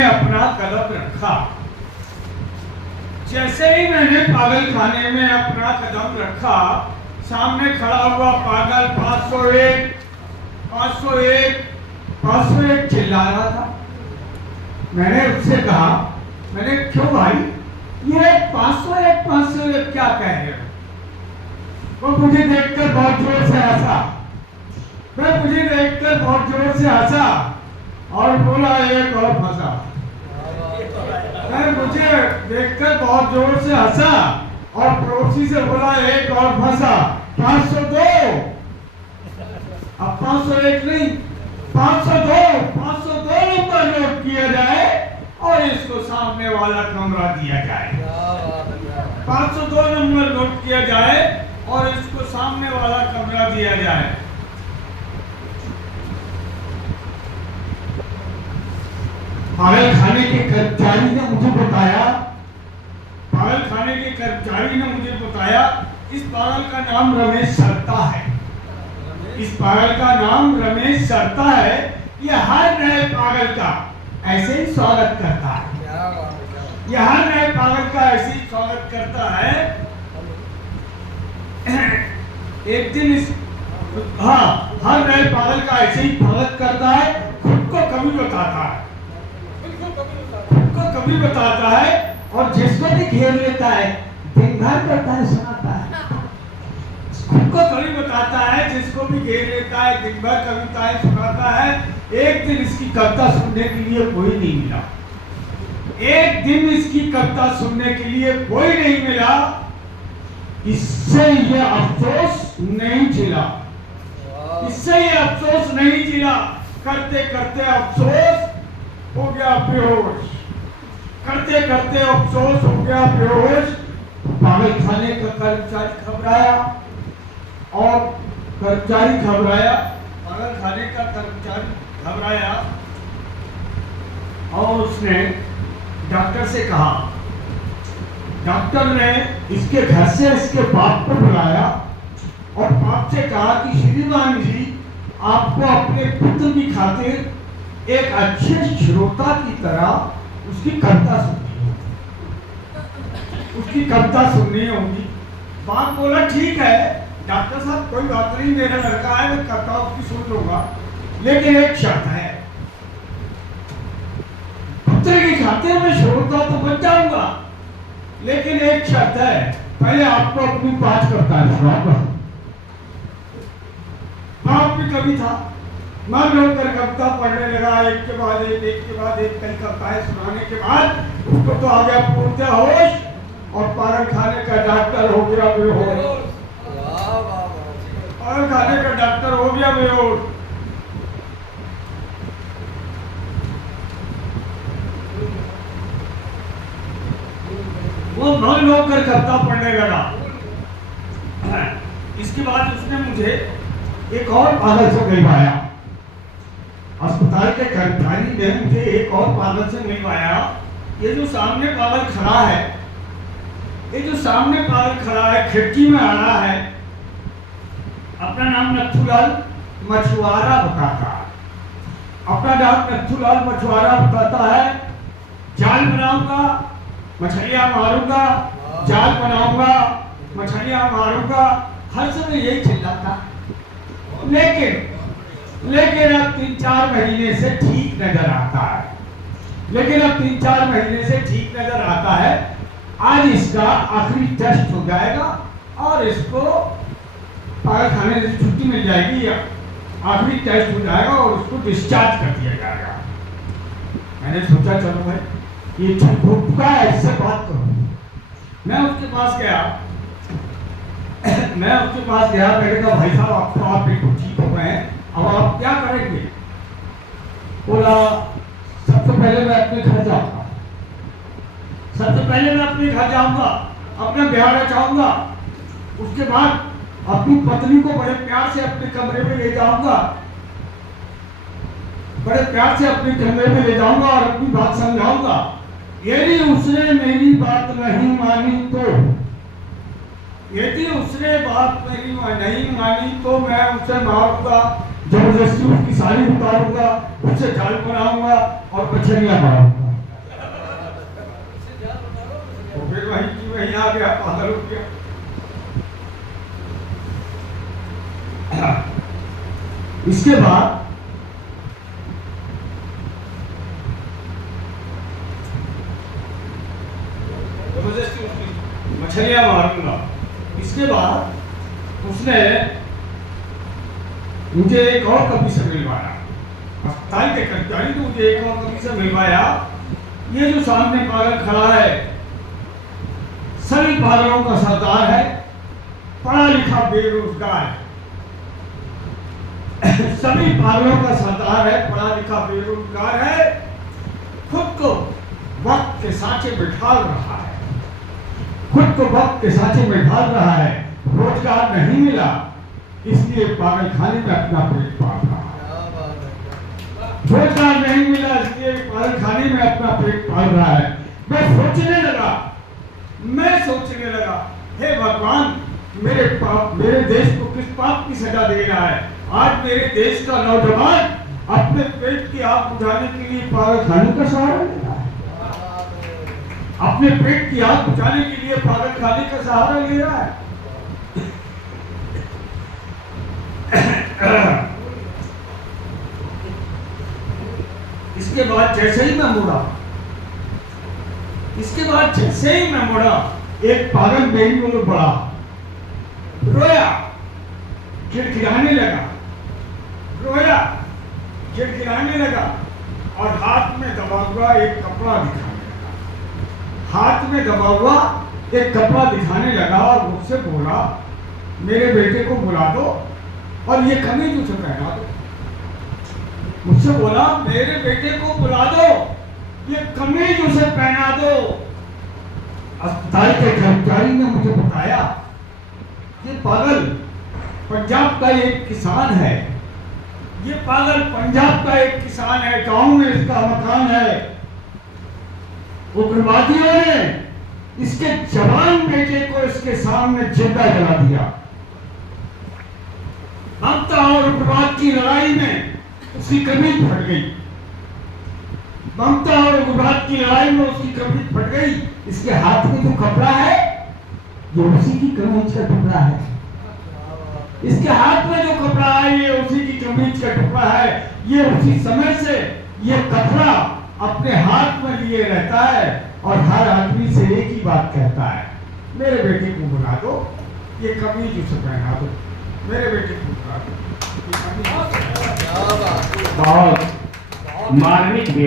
अपना कदम रखा। जैसे ही मैंने पागल खाने में अपना कदम रखा, सामने खड़ा हुआ पागल 501 501 501 चिल्ला रहा था। मैंने उससे कहा, मैंने क्यों भाई ये 501 501 क्या कह रहे हो? वो मुझे देखकर बहुत जोर से हंसा। मैं मुझे देखकर बहुत जोर से हंसा और बोला एक और फंसा। मैं मुझे देखकर बहुत जोर से हंसा और पड़ोसी से बोला एक और फंसा। 502। अब 501 नहीं, 502 नंबर नोट किया जाए और इसको सामने वाला कमरा दिया जाए। 502 नंबर नोट किया जाए और इसको सामने वाला कमरा दिया जाए। पागल खाने के कर्मचारी ने मुझे बताया, इस पागल का नाम रमेश सरता है। इस पागल का नाम रमेश सरता है। ये हर नए पागल का ऐसे ही स्वागत करता है। ये हर नए पागल का ऐसे ही स्वागत करता है। एक दिन हर नए पागल का ऐसे ही स्वागत करता है। खुद को कभी बताता है और जिसको भी घेर लेता है दिन भर करता है, सुनाता है। खुद को कभी बताता है, जिसको भी घेर लेता है दिन भर कविताएं सुनाता है। एक दिन इसकी कविता सुनने के लिए कोई नहीं मिला। एक दिन इसकी कविता सुनने के लिए कोई नहीं मिला। इससे ये अफसोस नहीं झेला। करते करते अफसोस हो गया बेहोश। पागल खाने का कर्मचारी घबराया और पागल खाने का कर्मचारी घबराया और उसने डॉक्टर से कहा। डॉक्टर ने इसके घर से इसके बाप को बुलाया और बाप से कहा कि श्रीमान जी, आपको अपने पुत्र की खातिर एक अच्छे श्रोता की तरह उसकी कविता सुननी होगी। बाप बोला ठीक है डॉक्टर साहब, कोई बात नहीं, मेरा लड़का है, मैं कविता उसकी सुन लूंगा, लेकिन एक शर्त है। पुत्र की खातिर मैं श्रोता तो बन जाऊंगा, लेकिन एक शर्त है, पहले आपको अपनी 5 कविताएं सुनाऊंगा। बाप भी कवि था। मग्न होकर कविता पढ़ने लगा, एक के बाद एक कई कविताएं सुनाने के बाद उसको तो आ गया पूर्णतः होश और पागल खाने का डॉक्टर हो गया बेहोश। वो मग्न होकर कविता पढ़ने लगा। इसके बाद उसने मुझे एक और पागल से मिलवाया। अस्पताल के कर्मचारी ने मुझे एक और पागल से मिलवाया। ये जो सामने पागल खड़ा है, खिड़की में आ रहा है, अपना नाम नथुलाल मछुआरा बताता है। जाल बनाऊंगा, मछलियां मारूंगा, जाल बनाऊंगा, मछलियां मारूंगा, हर समय यही चिल्लाता। लेकिन अब 3-4 महीने से ठीक नजर आता है। आज इसका आखिरी टेस्ट हो जाएगा और इसको पागल खाने से छुट्टी मिल जाएगी, आखिरी टेस्ट हो जाएगा और उसको डिस्चार्ज कर दिया जाएगा। मैंने सोचा चलो भाई ये ठीक हो चुका है, इससे बात करो। मैं उसके पास गया। मैंने कहा भाई साहब, आप बिल्कुल ठीक हो गए हैं, अब आप क्या करेंगे? बोला सबसे पहले मैं अपने घर जाऊंगा, अपना ब्याह रचाऊंगा। उसके बाद अपनी पत्नी को बड़े प्यार से अपने कमरे में ले जाऊंगा और अपनी बात समझाऊंगा। यदि उसने मेरी बात नहीं मानी तो मैं उसे मारूंगा, जबरदस्ती उसकी साड़ी उतारूंगा, उससे जाल बनाऊंगा और मछलियां मारूंगा। गया, पागल हो गया। इसके बाद जबरदस्ती उसकी मछलियां मारूंगा। इसके बाद उसने मुझे एक और कवि से मिलवाया, अस्पताल के कर्मचारी तो मुझे एक और कवि से मिलवाया। ये जो सामने पागल खड़ा है सभी पागलों का सरदार है, पढ़ा लिखा बेरोजगार है। सभी पागलों का सरदार है, पढ़ा लिखा बेरोजगार है, खुद को वक्त के सांचे में ढाल रहा है, खुद को वक्त के सांचे में ढाल रहा है। रोजगार नहीं मिला इसलिए पागल खाने में अपना पेट पाल रहा है। रोजगार नहीं मिला इसलिए पागल खाने में अपना पेट पाल रहा है। मैं सोचने लगा, हे भगवान, मेरे देश को किस पाप की सजा दे रहा है। आज मेरे देश का नौजवान अपने पेट की आग बुझाने के लिए पागल खाने का सहारा ले रहा है, अपने पेट की आग बुझाने के लिए पागल खाने का सहारा ले रहा है। इसके बाद जैसे ही मैं मुड़ा, एक पागल मेरी ओर बढ़ा, रोया, गिड़गिड़ाने लगा और हाथ में दबा हुआ एक कपड़ा दिखाने लगा और मुझसे बोला, मेरे बेटे को बुला दो और ये कमीज उसे पहना दो। मुझसे बोला, मेरे बेटे को बुला दो, ये कमीज उसे पहना दो। अस्पताल के कर्मचारी ने मुझे बताया, ये पागल पंजाब का एक किसान है, गांव में इसका मकान है। उग्रवादियों ने इसके जवान बेटे को इसके सामने जिंदा जला दिया। ममता और उग्रवाद की लड़ाई में उसकी कमीज फट गई। इसके हाथ में जो कपड़ा है ये उसी की कमीज का टुकड़ा है। इसके हाथ में जो कपड़ा है ये उसी की कमीज का टुकड़ा है। ये उसी समय से ये कपड़ा अपने हाथ में लिए रहता है और हर आदमी से एक ही बात कहता है, मेरे बेटे को बुला दो, ये कमीज उसे पहना दो, मेरे बेटे को बुला दो। बहुत मार्मिक भी